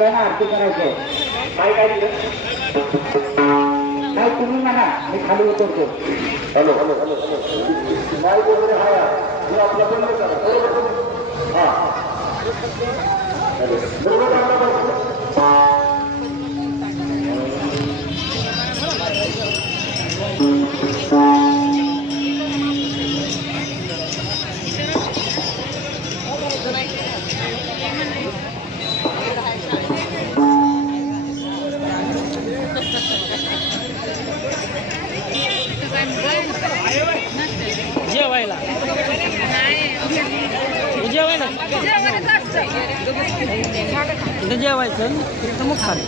लागतंय ना आरती करायचं काय काय दिलं नाही तुम्ही म्हणा मी खाली उतरतो हॅलो हॅलो हॅलो नाही वगैरे हा हे आपला बंद करा बरोबर हा जेवायला जेवायला जेवायचं मग खाली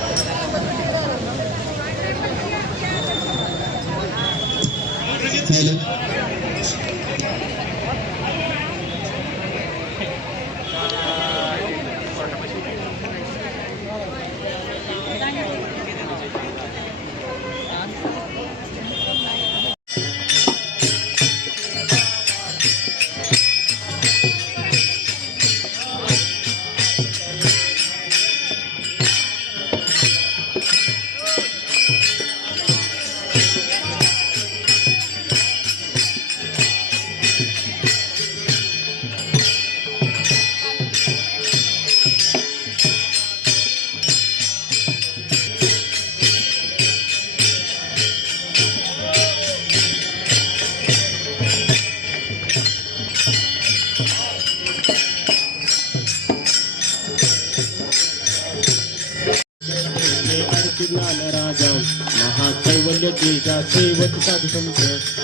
महाकैवल्य तेजा सेवक साधु संत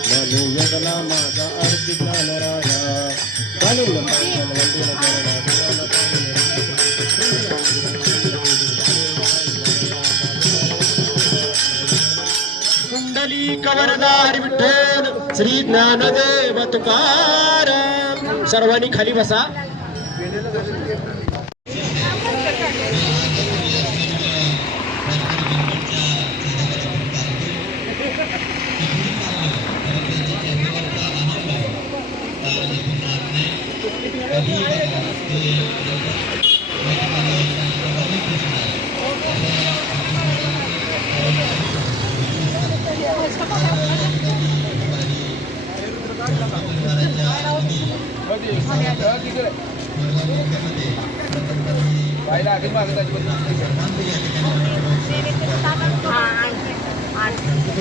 मनो वेदना माझा आरती ज्ञान राजा कुंडली कवरदार विठ्ठल श्री ज्ञानदेव तुकाराम सर्वांनी खाली बसा.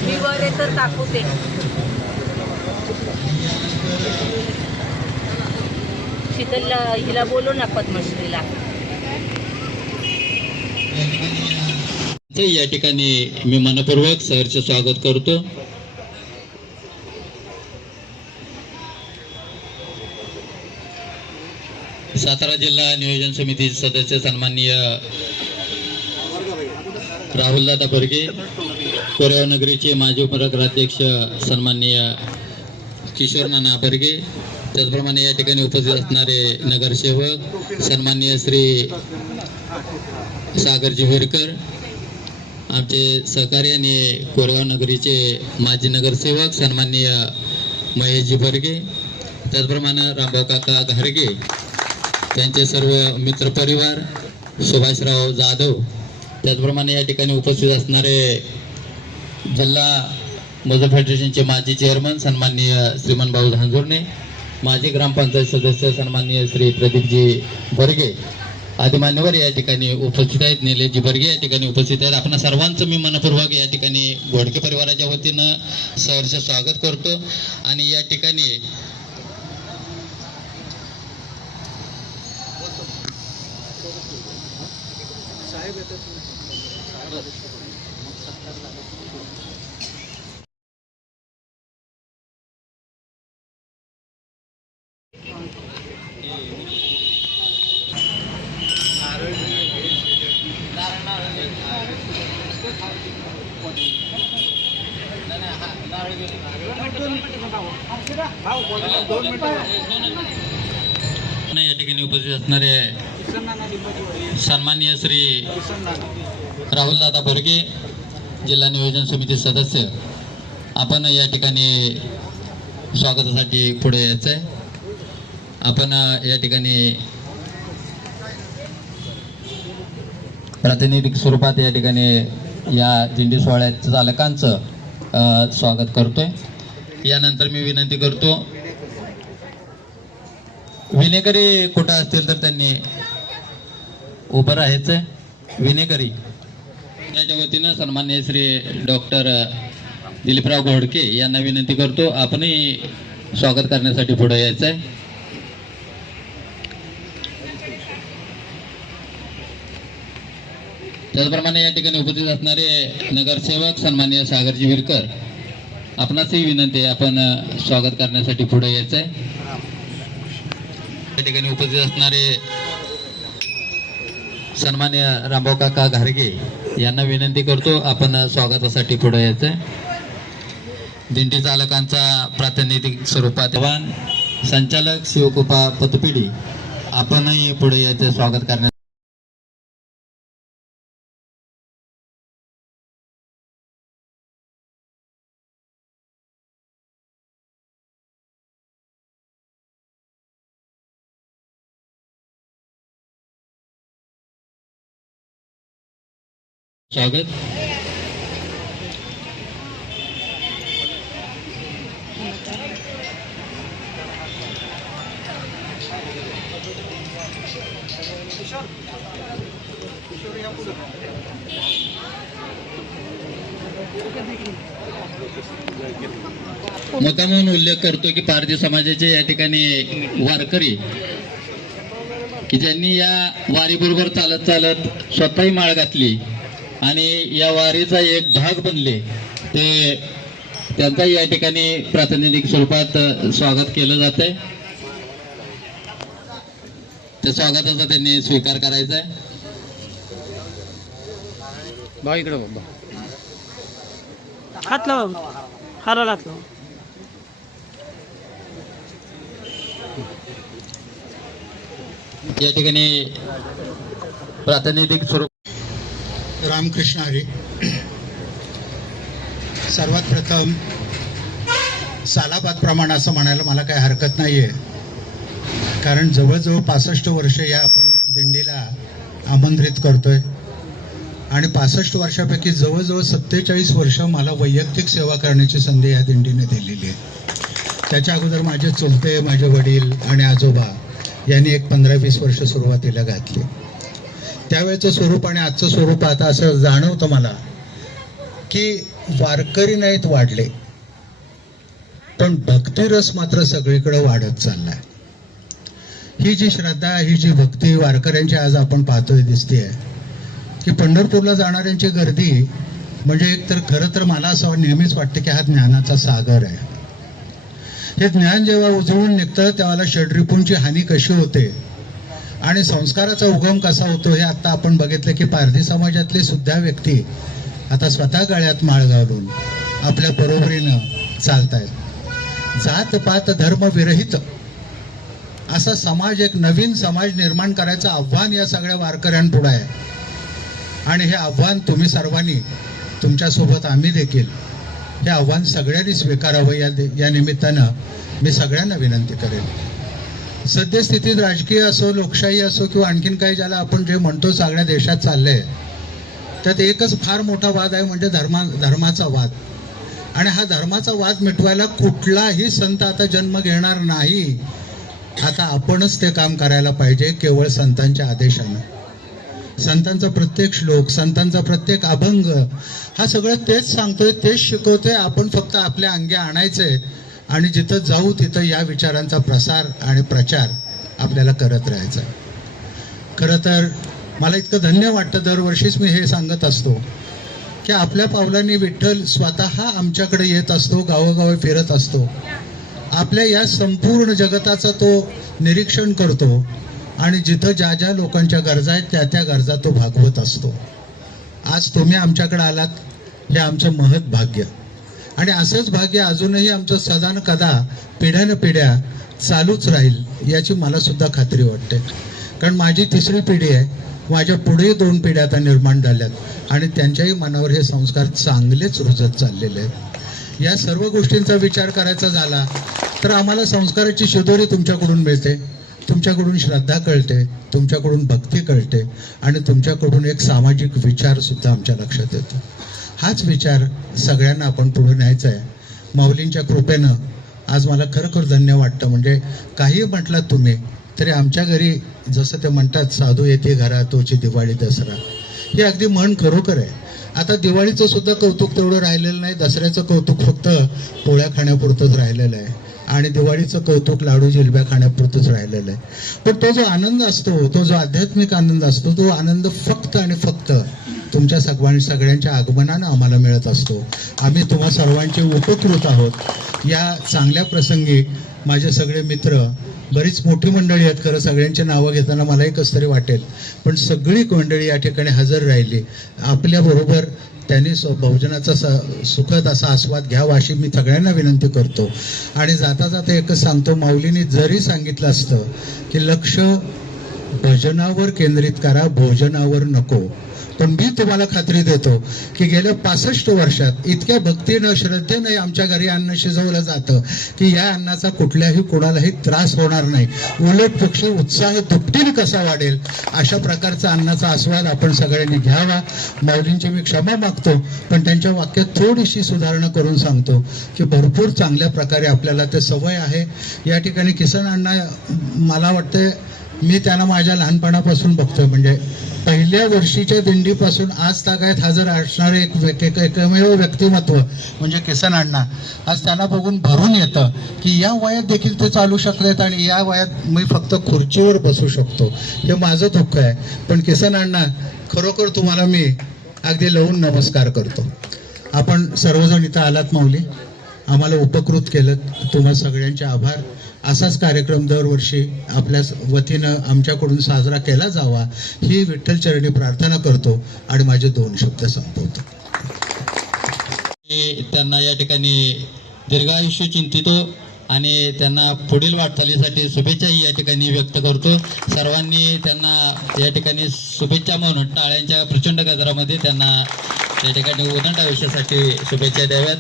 मी वर तर टाकू ते शीतल हिला बोलू ना पद्मश्रीला. या ठिकाणी मी मनपूर्वक सहर्ष स्वागत करतो. सातारा जिल्हा नियोजन समिती सदस्य सन्माननीय राहुलदादा बर्गे, कोरेगाव नगरीचे माजी उपनगराध्यक्ष सन्माननीय किशोर नाना बर्गे, त्याचप्रमाणे या ठिकाणी उपस्थित असणारे नगरसेवक सन्माननीय श्री सागरजी विरकर, आमचे सहकारी आणि कोरेगाव नगरीचे माजी नगरसेवक सन्माननीय महेशजी बर्गे, त्याचप्रमाणे रामभाऊ काका घारगे, त्यांचे सर्व मित्रपरिवार, सुभाषराव जाधव, त्याचप्रमाणे या ठिकाणी उपस्थित असणारे जिल्हा मजूर फेडरेशनचे माजी चेअरमन सन्माननीय श्रीमान भाऊ झांजुर्णे, माजी ग्रामपंचायत सदस्य सन्माननीय श्री प्रदीपजी बर्गे आदी मान्यवर या ठिकाणी उपस्थित आहेत. निलेशजी बर्गे या ठिकाणी उपस्थित आहेत. आपण सर्वांचं मी मनपूर्वक या ठिकाणी घोडके परिवाराच्या वतीनं सहर्ष स्वागत करतो. आणि या ठिकाणी या ठिकाणी उपस्थित असणारे सन्माननीय श्री राहुलदादा बर्गे, जिल्हा नियोजन समिती सदस्य, आपण या ठिकाणी स्वागतासाठी पुढे यायचं आहे. आपण या ठिकाणी प्रातिनिधिक स्वरूपात या ठिकाणी या दिंडी सोहळ्याच्या चालकांचं स्वागत करतोय. यानंतर मी विनंती करतो, विनेकरी कुठं असतील तर त्यांनी उभं राहायचं. विनेकरी त्याच्या वतीनं सन्माननीय श्री डॉक्टर दिलीपराव घोडके यांना विनंती करतो, आपणही स्वागत करण्यासाठी पुढे यायचं आहे. त्याचप्रमाणे या ठिकाणी उपस्थित असणारे नगरसेवक सन्माननीय सागरजी विरकर, आपणासही विनंती आहे, आपण स्वागत करण्यासाठी पुढे यायचं आहे. या ठिकाणी उपस्थित असणारे सन्माननीय रामभाऊ काका घारगे यांना विनंती करतो, आपण स्वागतासाठी पुढे यायचं आहे. दिंडी चालकांचा प्रातिनिधिक स्वरूपात संचालक शिवकृपा पतपिढी, आपणही पुढे यायचं स्वागत करण्यासाठी. स्वागत. मुद्दा म्हणून उल्लेख करतो की पारधी समाजाचे या ठिकाणी वारकरी की ज्यांनी या वारीबरोबर चालत चालत स्वतःही माळ घातली आणि या वारीचा एक भाग बनले, ते त्यांचा या ठिकाणी प्रातिनिधिक स्वरूपात स्वागत केलं जात आहे. त्या स्वागताचा त्यांनी स्वीकार करायचा आहे. इकडे बाबा हात लावा, हाराला हात लावा. या ठिकाणी प्रातिनिधिक स्वरूप. रामकृष्ण हरी. सर्वात प्रथम सालाबाद प्रमाण असं म्हणायला मला काही हरकत नाही आहे, कारण जवळजवळ 65 वर्ष या आपण दिंडीला आमंत्रित करतोय आणि 65 वर्षापैकी जवळजवळ 47 वर्ष मला वैयक्तिक सेवा करण्याची संधी या दिंडीने दिलेली आहे. त्याच्या अगोदर माझे चुलते, माझे वडील आणि आजोबा यांनी एक 15-20 वर्ष सुरुवातीला घातली. त्यावेळेचं स्वरूप आणि आजचं स्वरूप आता असं जाणवतं मला की वारकरी नाहीत वाढले, पण भक्तिरस मात्र सगळीकडे वाढत चाललाय. ही जी श्रद्धा, ही जी भक्ती वारकऱ्यांची आज आपण पाहतोय, दिसतेय की पंढरपूरला जाणाऱ्यांची गर्दी म्हणजे एक तर खरं तर मला असं नेहमीच वाटतं की हा ज्ञानाचा सागर आहे. हे ज्ञान जेव्हा उजळून निघतं त्यावेळेला षड्रिपूंची हानी कशी होते आणि संस्काराचा उगम कसा होतो हे आता आपण बघितलं की पारधी समाजातले सुद्धा व्यक्ती आता स्वतः गळ्यात माळ घालून आपल्या बरोबरीनं चालतायत. जात पात धर्म विरहित असा समाज, एक नवीन समाज निर्माण करायचं आव्हान या सगळ्या वारकऱ्यांपुढे आहे आणि हे आव्हान तुम्ही सर्वांनी, तुमच्यासोबत आम्ही देखील हे आव्हान सगळ्यांनी स्वीकारावं. या निमित्तानं मी सगळ्यांना विनंती करेन, सद्यस्थितीत राजकीय असो, लोकशाही असो किंवा आणखीन काही ज्याला आपण जे म्हणतो सगळ्या देशात चाललंय, त्यात एकच फार मोठा वाद आहे, म्हणजे धर्माचा वाद. आणि हा धर्माचा वाद मिटवायला कुठलाही संत आता जन्म घेणार नाही. आता आपणच ते काम करायला पाहिजे, केवळ संतांच्या आदेशानं. संतांचा प्रत्येक श्लोक, संतांचा प्रत्येक अभंग हा सगळं तेच सांगतोय, तेच शिकवतोय. आपण फक्त आपल्या अंगी आणायचंय आणि जिथं जाऊ तिथं या विचारांचा प्रसार आणि प्रचार आपल्याला करत राहायचा. खरं तर मला इतकं धन्य वाटतं, दरवर्षीच मी हे सांगत असतो की आपल्या पावलांनी विठ्ठल स्वतः आमच्याकडे येत असतो, गावोगावी फिरत असतो, आपल्या या संपूर्ण जगताचा तो निरीक्षण करतो आणि जिथं ज्या ज्या लोकांच्या गरजा आहेत त्या त्या गरजा तो भागवत असतो. आज तुम्ही आमच्याकडे आलात, हे आमचं महत् भाग्य आणि असंच भाग्य अजूनही आमचं सदा न कदा, पिढ्यान पिढ्या चालूच राहील याची मला सुद्धा खात्री वाटते. कारण माझी 3री पिढी आहे, माझ्या पुढे 2 पिढ्या आता निर्माण झाल्यात आणि त्यांच्याही मनावर हे संस्कार चांगलेच रुजत चाललेले आहेत. या सर्व गोष्टींचा विचार करायचा झाला तर आम्हाला संस्काराची शिदोरी तुमच्याकडून मिळते. तुमच्याकडून श्रद्धा कळते, तुमच्याकडून भक्ती कळते आणि तुमच्याकडून एक सामाजिक विचारसुद्धा आमच्या लक्षात येतो. हाच विचार सगळ्यांना आपण पुढे न्यायचा आहे. माऊलींच्या कृपेनं आज मला खरोखर धन्य वाटतं. म्हणजे काही म्हटलात तुम्ही तरी आमच्या घरी जसं ते म्हणतात, साधू येते घरा तोची दिवाळी दसरा, हे अगदी म्हण खरोखर आहे. आता दिवाळीचं सुद्धा कौतुक तेवढं राहिलेलं नाही, दसऱ्याचं कौतुक फक्त पोळ्या खाण्यापुरतंच राहिलेलं आहे आणि दिवाळीचं कौतुक लाडू जिलब्या खाण्यापुरतंच राहिलेलं आहे. पण तो जो आनंद असतो, तो जो आध्यात्मिक आनंद असतो, तो आनंद फक्त आणि फक्त तुमच्या सगळ्यांच्या आगमनानं आम्हाला मिळत असतो. आम्ही तुम्हा सर्वांचे उपकृत आहोत. या चांगल्या प्रसंगी माझे सगळे मित्र, बरीच मोठी मंडळी आहेत खरं, सगळ्यांची नावं घेताना मलाही कसं तरी वाटेल, पण सगळी मंडळी या ठिकाणी हजर राहिली. आपल्याबरोबर त्यांनी भोजनाचा सुखद असा आस्वाद घ्यावा अशी मी सगळ्यांना विनंती करतो. आणि जाता जाता एकच सांगतो, माऊलींनी जरी सांगितलं असतं की लक्ष भजनावर केंद्रित करा, भोजनावर नको, पण मी तुम्हाला खात्री देतो की गेल्या 65 वर्षात इतक्या भक्तीनं श्रद्धेनं आमच्या घरी अन्न शिजवलं जातं की या अन्नाचा कुठल्याही कोणालाही त्रास होणार नाही. उलट पक्षी उत्साह दुपटीने कसा वाढेल अशा प्रकारचा अन्नाचा आस्वाद आपण सगळ्यांनी घ्यावा. माऊलींची मी क्षमा मागतो, पण त्यांच्या वाक्यात थोडीशी सुधारणा करून सांगतो की भरपूर चांगल्या प्रकारे आपल्याला ते सवय आहे. या ठिकाणी किसन अण्णा, मला वाटतं मी त्यांना माझ्या लहानपणापासून बघतोय. म्हणजे पहिल्या वर्षीच्या दिंडीपासून आज तागायत हजर असणारे एकमेव व्यक्तिमत्व म्हणजे किसन अण्णा. आज त्यांना बघून भरून येतं की या वयात देखील ते चालू शकलेत आणि या वयात मी फक्त खुर्चीवर बसू शकतो. हे माझं दुःख आहे. पण किसन अण्णा, खरोखर तुम्हाला मी अगदी लावून नमस्कार करतो. आपण सर्वजण इथं आलात, माऊली आम्हाला उपकृत केलं, तुम्हा सगळ्यांचे आभार. असाच कार्यक्रम दरवर्षी आपल्या वतीनं आमच्याकडून साजरा केला जावा ही विठ्ठल चरणी प्रार्थना करतो आणि माझे 2 शब्द संपवतो. त्यांना या ठिकाणी दीर्घायुष्य चिंतितो आणि त्यांना पुढील वाटचालीसाठी शुभेच्छाही या ठिकाणी व्यक्त करतो. सर्वांनी त्यांना या ठिकाणी शुभेच्छा म्हणून टाळ्यांच्या प्रचंड गजरामध्ये त्यांना या ठिकाणी उदंड आयुष्यासाठी शुभेच्छा द्याव्यात.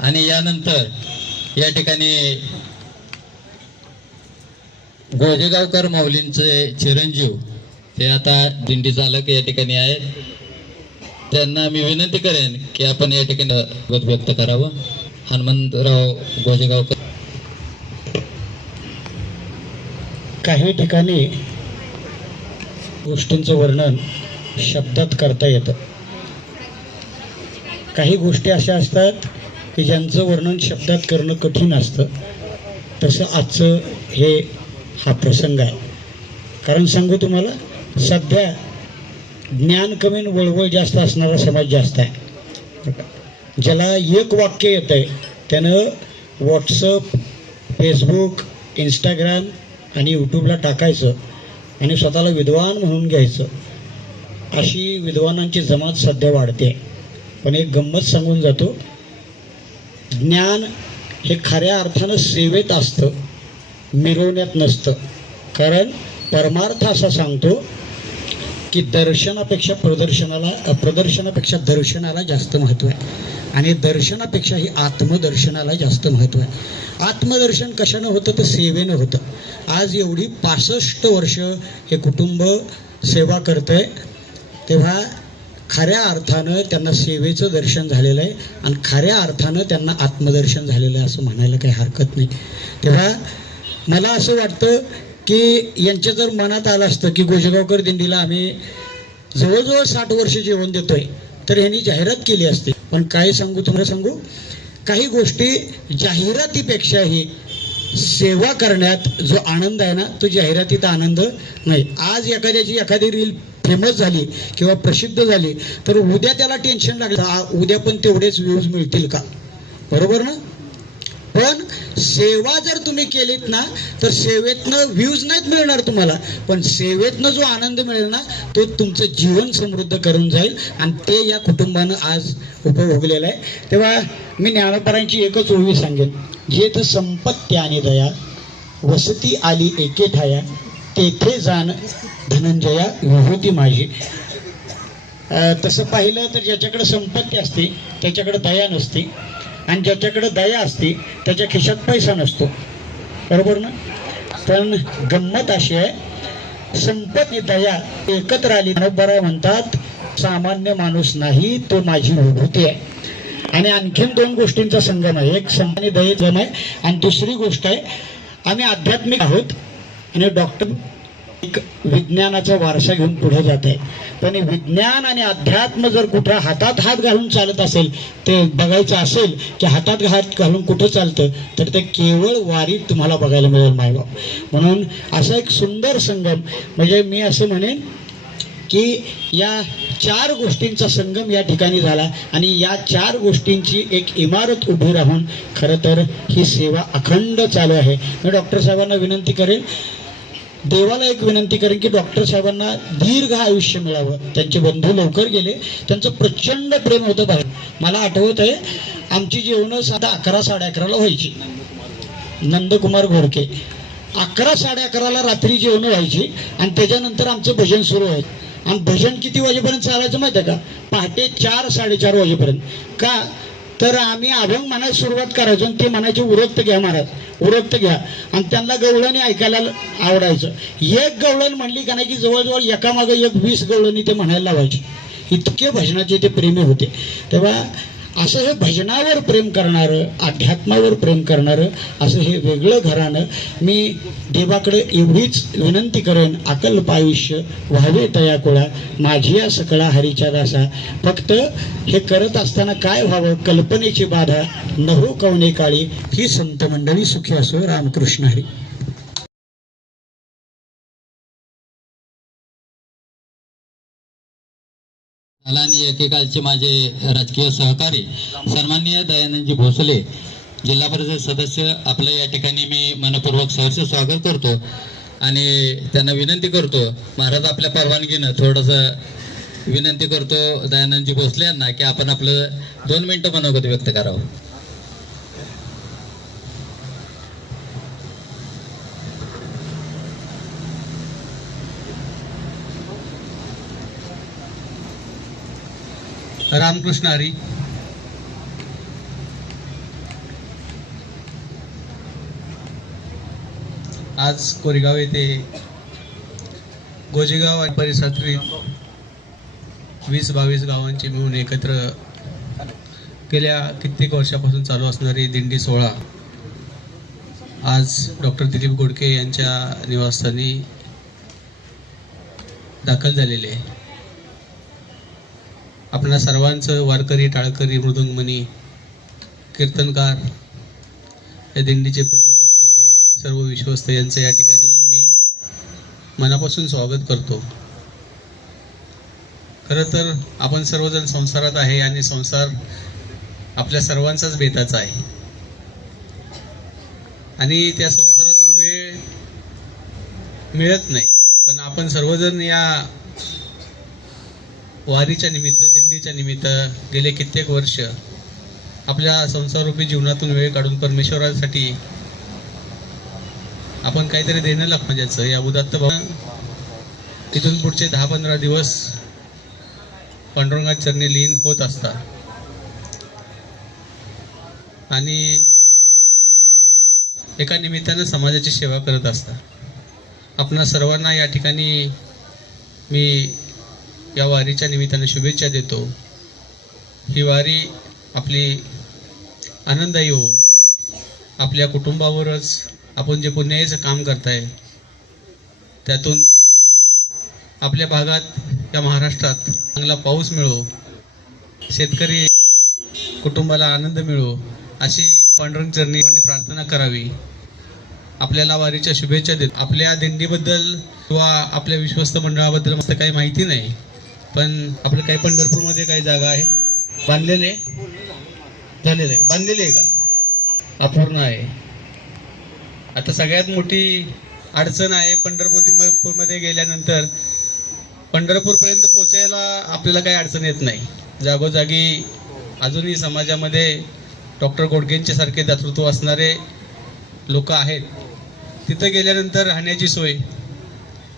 आणि यानंतर या ठिकाणी गोजेगावकर माऊलींचे चिरंजीव हे आता दिंडी चालक या ठिकाणी आहेत. त्यांना मी विनंती करेन की आपण या ठिकाणी मत व्यक्त करावं. हनुमंतराव गोजेगावकर. काही ठिकाणी गोष्टींचं वर्णन शब्दात करता येतं. काही गोष्टी अशा असतात की ज्यांचं वर्णन शब्दात करणं कठीण असतं. तसं आजचं हा प्रसंग आहे. कारण सांगू तुम्हाला, सध्या ज्ञान कमी आणि वळवळ जास्त असणारा समाज जास्त आहे. ज्याला एक वाक्य येतं आहे त्यानं व्हॉट्सअप, फेसबुक, इंस्टाग्राम आणि यूट्यूबला टाकायचं आणि स्वतःला विद्वान म्हणून घ्यायचं. अशी विद्वानांची जमात सध्या वाढते. पण एक गंमत सांगून जातो, ज्ञान हे खऱ्या अर्थानं सेवेत असतं, मिरवण्यात नसतं. कारण परमार्थ असा सांगतो की प्रदर्शनापेक्षा दर्शनाला जास्त महत्त्व आहे आणि दर्शनापेक्षाही आत्मदर्शनाला जास्त महत्त्व आहे. आत्मदर्शन कशानं होतं तर सेवेनं होतं. आज एवढी 65 वर्ष हे कुटुंब सेवा करतंय, तेव्हा खऱ्या अर्थानं त्यांना सेवेचं दर्शन झालेलं आहे आणि खऱ्या अर्थानं त्यांना आत्मदर्शन झालेलं आहे असं म्हणायला काही हरकत नाही. तेव्हा मला असं वाटतं की यांच्या जर मनात आलं असतं की गोजेगावकर दिंडीला आम्ही जवळजवळ 60 वर्ष जेवण देतोय तर ह्यांनी जाहिरात केली असती. पण काय सांगू तुम्हाला सांगू, काही गोष्टी जाहिरातीपेक्षाही सेवा करण्यात जो आनंद आहे ना तो जाहिरातीत आनंद नाही. आज एखादी रील फेमस झाली किंवा प्रसिद्ध झाली तर उद्या त्याला टेन्शन लागलं, उद्या पण तेवढेच व्ह्यूज मिळतील का? बरोबर ना? पण सेवा जर तुम्ही केलीत ना तर सेवेतनं व्ह्यूज नाहीत मिळणार तुम्हाला, पण सेवेतनं जो आनंद मिळेल ना तो तुमचं जीवन समृद्ध करून जाईल आणि ते या कुटुंबानं आज उपभोगलेलं आहे. तेव्हा मी ज्ञानोबरांची एकच ओळी सांगेन, जेथ संपत्ती आणि दया वसती आली एके ठाया तेथे जाण धनंजया विभूती माझी. तसं पाहिलं तर ज्याच्याकडे संपत्ती असते त्याच्याकडे दया नसते आणि ज्याच्याकडे दया असते त्याच्या खिशात पैसा नसतो. बरोबर ना? पण गंमत अशी आहे, संपत्ती दया एकत्र आली बरं म्हणतात, सामान्य माणूस नाही तो माझी विभूती आहे. आणि आणखीन दोन गोष्टींचा संगम आहे, एक संपत्ती दयेचा आहे आणि दुसरी गोष्ट आहे आम्ही आध्यात्मिक आहोत आणि डॉक्टर एक विज्ञानाचा वारसा घेऊन पुढे जात आहे. पण विज्ञान आणि अध्यात्म जर कुठं हातात हात घालून चालत असेल, ते बघायचं असेल की हातात हात घालून कुठं चालतं, तर ते केवळ वारीत तुम्हाला बघायला मिळेल मायबाप. म्हणून असा एक सुंदर संगम, म्हणजे मी असं म्हणेन की या 4 गोष्टींचा संगम या ठिकाणी झाला आणि या 4 गोष्टींची एक इमारत उभी राहून खरं तर ही सेवा अखंड चालू आहे. मी डॉक्टर साहेबांना विनंती करेन, देवाला एक विनंती करेन की डॉक्टर साहेबांना दीर्घ आयुष्य मिळावं. त्यांचे बंधू लवकर गेले, त्यांचं प्रचंड प्रेम होतं बाहेर. मला आठवत आहे आमची जेवणं साधा 11 साडे 11ला व्हायची. नंदकुमार घोडके 11 साडे 11ला रात्री जेवणं व्हायची आणि त्याच्यानंतर आमचं भजन सुरू व्हायचं. आणि भजन किती वाजेपर्यंत चालायचं माहिती आहे का? पहाटे 4 साडेचार वाजेपर्यंत. का तर आम्ही अभंग म्हणायला सुरुवात करायचो आणि ते म्हणायचे उरक्त घ्या महाराज, उरक्त घ्या. आणि त्यांना गवळणी ऐकायला आवडायचं. एक गवळण म्हणली का नाही की जवळजवळ एकामागं एक 20 गवळणी ते म्हणायला लावायचे. इतके भजनाचे ते प्रेमी होते. तेव्हा असं हे भजनावर प्रेम करणारं, अध्यात्मावर प्रेम करणारं असं हे वेगळं घराणं. मी देवाकडे एवढीच विनंती करेन, अकल्प आयुष्य व्हावे तया कुळा, माझी या सकळा हरीच्या दासा. फक्त हे करत असताना काय व्हावं, कल्पनेची बाधा नहो कवने काळी. ही संत मंडळी सुखी असो. रामकृष्ण हरी. आणि एकेकाळचे माझे राजकीय सहकारी सन्माननीय दयानंदजी भोसले जिल्हा परिषद सदस्य, आपलं या ठिकाणी मी मनपूर्वक सहर्ष स्वागत करतो आणि त्यांना विनंती करतो, महाराज आपल्या परवानगीनं थोडंसं विनंती करतो दयानंदजी भोसले यांना की आपण आपलं 2 मिनिटं मनोगत व्यक्त करावं. रामकृष्ण हरी. आज कोरेगाव येथे गोजेगाव आणि परिसरातील 20-22 गावांची मिळून एकत्र गेल्या कित्येक वर्षापासून चालू असणारी दिंडी सोहळा आज डॉक्टर दिलीप घोडके यांच्या निवासस्थानी दाखल झालेले आहे. आपल्या सर्वांचं वारकरी, टाळकरी, मृदुंगमणी, कीर्तनकार, या दिंडीचे प्रमुख असतील ते सर्व विश्वस्त यांचं या ठिकाणी मी मनापासून स्वागत करतो. खरं तर आपण सर्वजण संसारात आहे आणि संसार आपल्या सर्वांचाच बेताचा आहे आणि त्या संसारातून वेळ मिळत नाही. पण आपण सर्वजण या वारीच्या निमित्त, दिंडीच्या निमित्त गेले कित्येक वर्ष आपल्या संसाररूपी जीवनातून वेळ काढून परमेश्वरासाठी आपण काहीतरी देणं लागतं. ज्याचं या उदात्त भाव तिथून पुढचे 10-15 दिवस पांडुरंगात चरणी लीन होत असतात आणि एका निमित्तानं समाजाची सेवा करत असतात. आपणा सर्वांना या ठिकाणी मी या वारीच्या निमित्ताने शुभेच्छा देतो. ही वारी आपली आनंददायी हो. आपल्या कुटुंबावरच आपण जे पुण्याचं काम करताय त्यातून आपल्या भागात, या महाराष्ट्रात चांगला पाऊस मिळो, शेतकरी कुटुंबाला आनंद मिळो अशी पांडुरंग चरणी प्रार्थना करावी. आपल्याला वारीच्या शुभेच्छा देतो. आपल्या दिंडीबद्दल किंवा आपल्या विश्वस्त मंडळाबद्दल मस्त काही माहिती नाही, पण आपलं काही पंढरपूरमध्ये काही जागा आहे बांधलेले झालेले आहे, बांधलेली आहे का? अपूर्ण आहे. आता सगळ्यात मोठी अडचण आहे पंढरपूरमध्ये गेल्यानंतर पंढरपूरपर्यंत पोचायला आपल्याला काही अडचण येत नाही. जागोजागी अजूनही समाजामध्ये डॉक्टर घोडकेंचे सारखे दातृत्व असणारे लोक आहेत. तिथं गेल्यानंतर राहण्याची सोय,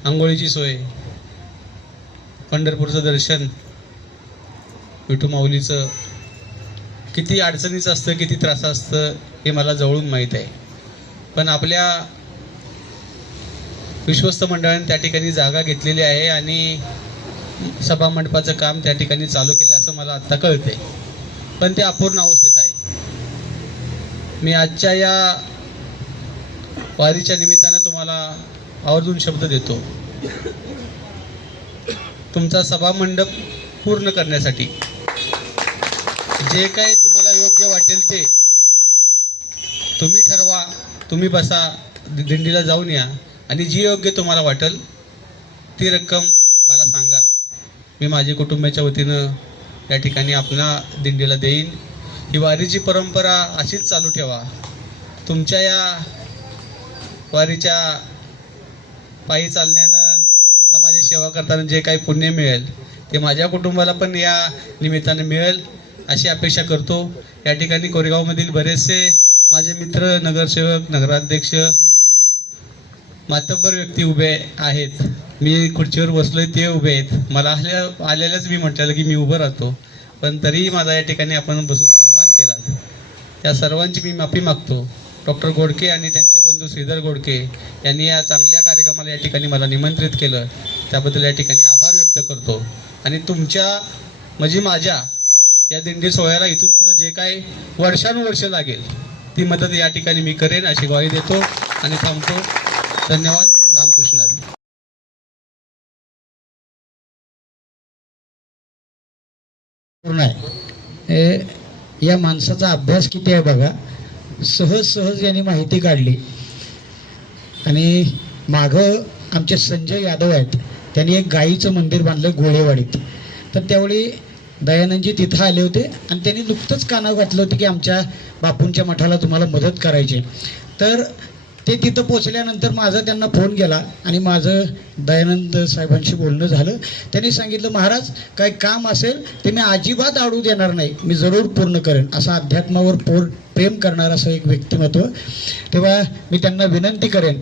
आंघोळीची सोय, पंढरपूरचं दर्शन, विठू माऊलीचं किती अडचणीचं असतं, किती त्रास असतं हे मला जवळून माहीत आहे. पण आपल्या विश्वस्त मंडळाने त्या ठिकाणी जागा घेतलेली आहे आणि सभा मंडपाचं काम त्या ठिकाणी चालू केलं असं मला आत्ता कळते, पण ते अपूर्ण अवस्थेत आहे. मी आजच्या या वारीच्या निमित्तानं तुम्हाला आवर्जून शब्द देतो, तुमचा सभा मंडप पूर्ण करण्यासाठी जे काही तुम्हाला योग्य वाटेल ते तुम्ही ठरवा, तुम्ही बसा, दिंडीला जाऊन या आणि जी योग्य तुम्हाला वाटेल ती रक्कम मला सांगा. मी माझ्या कुटुंबाच्या वतीनं या ठिकाणी आपल्या दिंडीला देईन. ही वारीची परंपरा अशीच चालू ठेवा. तुमच्या या वारीच्या पायी चालण्यानं समाजसेवा करताना जे काही पुण्य मिळेल ते माझ्या कुटुंबाला पण या निमित्ताने मिळेल अशी अपेक्षा करतो. या ठिकाणी कोरेगावमधील बरेचसे माझे मित्र, नगरसेवक, नगराध्यक्ष, मातब्बर व्यक्ती उभे आहेत. मी खुर्चीवर बसलोय ते उभे आहेत. मला आलेल्याच मी म्हटलेलं की मी उभं राहतो, पण तरीही माझा या ठिकाणी आपण बसून सन्मान केला. त्या सर्वांची मी माफी मागतो. डॉक्टर गोडके आणि त्यांचे बंधू श्रीधर गोडके यांनी या चांगल्या कार्यक्रमाला या ठिकाणी मला निमंत्रित केलं, त्याबद्दल या ठिकाणी आभार व्यक्त करतो. आणि तुमच्या म्हणजे माझ्या या दिंडी सोहळ्याला इथून पुढे जे काही वर्षानुवर्ष लागेल ती मदत या ठिकाणी मी करेन अशी ग्वाही देतो आणि थांबतो. धन्यवाद. रामकृष्ण हरी. पूर्ण आहे. या माणसाचा अभ्यास किती आहे बघा. सहज यांनी माहिती काढली. आणि मागं आमचे संजय यादव आहेत, त्यांनी एक गाईचं मंदिर बांधलं गोळेवाडीत. तर त्यावेळी दयानंदजी तिथं आले होते आणि त्यांनी नुकतंच कानावर घातलं होतं की आमच्या बापूंच्या मठाला तुम्हाला मदत करायची. तर ते तिथं पोचल्यानंतर माझा त्यांना फोन गेला आणि माझं दयानंद साहेबांशी बोलणं झालं. त्यांनी सांगितलं, महाराज काही काम असेल ते मी अजिबात अडू देणार नाही, मी जरूर पूर्ण करेन. असं अध्यात्मावर प्रेम करणारं असं एक व्यक्तिमत्व. तेव्हा मी त्यांना विनंती करेन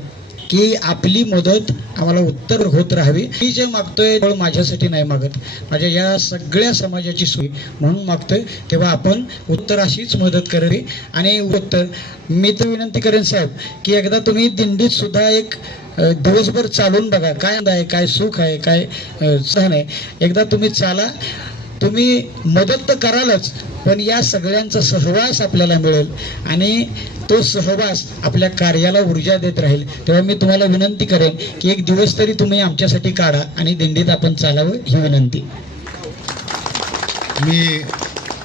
की आपली मदत आम्हाला उत्तर होत राहावी. मी जे मागतोय ते माझ्यासाठी नाही मागत, माझ्या या सगळ्या समाजाची सोय म्हणून मागतोय. तेव्हा आपण उत्तर अशीच मदत करावी. आणि उत्तर मी तर विनंती करेन साहेब की एकदा तुम्ही दिंडीत सुद्धा एक दिवसभर चालून बघा. काय आहे, काय सुख आहे, काय सहन आहे. एकदा तुम्ही चाला. तुम्ही मदत तर करालच, पण या सगळ्यांचा सहवास आपल्याला मिळेल आणि तो सहवास आपल्या कार्याला ऊर्जा देत राहील. तेव्हा मी तुम्हाला विनंती करेन की एक दिवस तरी तुम्ही आमच्यासाठी काढा आणि दिंडीत आपण चालावं, ही विनंती. मी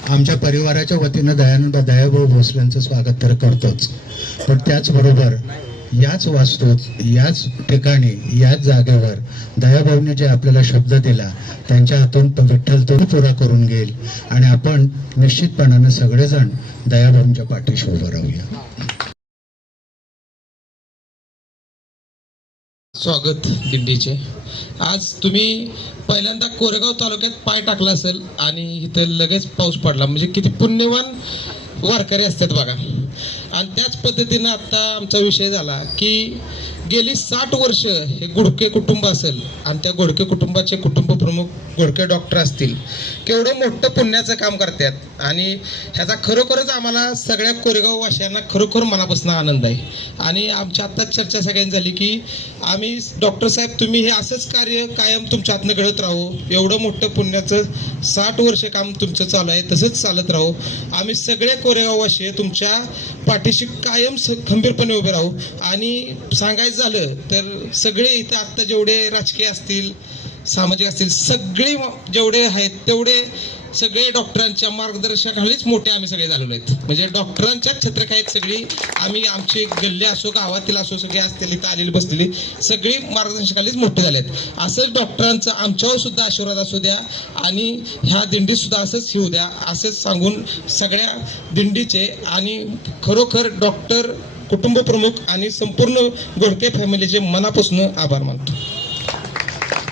आमच्या परिवाराच्या वतीनं दयाभाऊ भोसलेंचं स्वागत तर करतोच, पण त्याचबरोबर याच वास्तूत, याच ठिकाणी, याच जागेवर दयाभाऊने जे आपल्याला शब्द दिला त्यांच्या हातून विठ्ठल तो पुरा करून घेईल आणि आपण निश्चितपणानं सगळेजण दयाभाऊंच्या पाठीशी उभं राहूया. स्वागत दिंडीचे. आज तुम्ही पहिल्यांदा कोरेगाव तालुक्यात पाय टाकला असेल आणि इथं लगेच पाऊस पडला, म्हणजे किती पुण्यवान वारकरी असतात बघा. आणि त्याच पद्धतीनं आता आमचा विषय झाला की गेली 60 वर्ष हे गोडके कुटुंब असेल आणि त्या गोडके कुटुंबाचे कुटुंब प्रमुख गोडके डॉक्टर असतील, केवढं मोठं पुण्याचं काम करतात. आणि ह्याचा खरोखरच आम्हाला सगळ्या कोरेगाव वासियांना खरोखर मनापासून आनंद आहे. आणि आमच्या आत्ताच चर्चा सगळ्यांनी झाली की आम्ही डॉक्टर साहेब तुम्ही हे असंच कार्य कायम तुमच्या हातनं घडत राहू, एवढं मोठं पुण्याचं 60 वर्ष काम तुमचं चालू आहे, तसंच चालत राहू. आम्ही सगळे कोरेगाववासी तुमच्या पाठीशी कायम खंबीरपणे उभे राहू. आणि सांगायचं झालं तर सगळे इथं आत्ता जेवढे राजकीय असतील, सामाजिक असतील, सगळे जेवढे आहेत तेवढे सगळे डॉक्टरांच्या मार्गदर्शनाखालीच मोठे आम्ही सगळे झालेलो आहेत. म्हणजे डॉक्टरांच्याच छत्रछायेत सगळी आम्ही, आमचे गल्ले असो, गावातील असो, सगळे असतील इथं आलेली बसलेली सगळी मार्गदर्शनाखालीच मोठे झालेत. असंच डॉक्टरांचं आमच्यावर सुद्धा आशीर्वाद असू द्या आणि ह्या दिंडीत सुद्धा असंच येऊ द्या, असंच सांगून सगळ्या दिंडीचे आणि खरोखर डॉक्टर कुटुंब प्रमुख आणि संपूर्ण गोडके फॅमिलीचे मनापासून आभार मानतो.